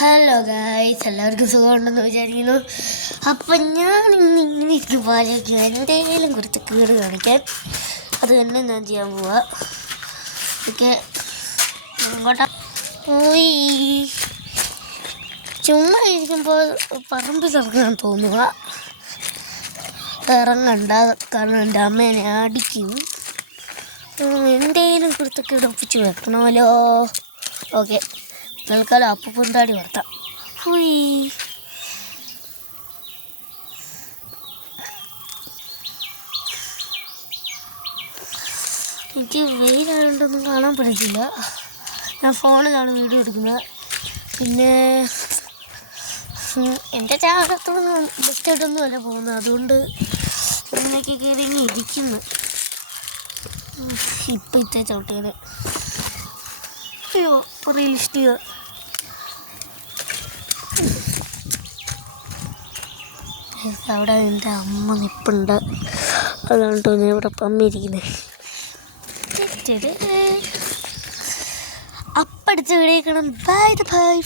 Hello guys, എല്ലാവർക്കും സുഖമുണ്ടെന്ന് വിചാരിക്കുന്നു. അപ്പം ഞാൻ ഇന്നിങ്ങനെ ഇതുപോലെയൊക്കെ എന്തെങ്കിലും കുറച്ച് കീട് കാണിക്കാൻ അത് തന്നെ ഞാൻ ചെയ്യാൻ പോവാ. ഓക്കെ, അങ്ങോട്ടാ പോയി ചുമ്മാ ഇരിക്കുമ്പോൾ പറമ്പിൽ ഇറങ്ങാൻ തോന്നുക. ഇറങ്ങണ്ട, കാരണം എൻ്റെ അമ്മേനെ അടിക്കും. എന്തെങ്കിലും കുരുത്തൊക്കെ ഒപ്പിച്ച് വെക്കണമല്ലോ. ഓക്കെ, തൽക്കാലം അപ്പൂപ്പന്താടി വളർത്താം. ഹുയ്, എനിക്ക് വെയിലായതുകൊണ്ടൊന്നും കാണാൻ പറ്റില്ല. ഞാൻ ഫോണിലാണ് വീഡിയോ എടുക്കുന്നത്. പിന്നെ എൻ്റെ ചാകത്തൊന്നും ബെസ്റ്റായിട്ടൊന്നും അല്ല പോകുന്നത്, അതുകൊണ്ട് ഇതിലേക്ക് കയറി ഇങ്ങനെ ഇരിക്കുന്നു. ഇപ്പം ഇത്തേ ചവിട്ടിയത് അയ്യോ റിയലിസ്റ്റിക്. അവിടെ എൻ്റെ അമ്മ നിൽപ്പുണ്ട്, അതാണ് ഞാൻ ഇവിടെ പമ്മിരിക്കുന്നത്. അപ്പടിച്ച് വിളിക്കണം. Bye bye.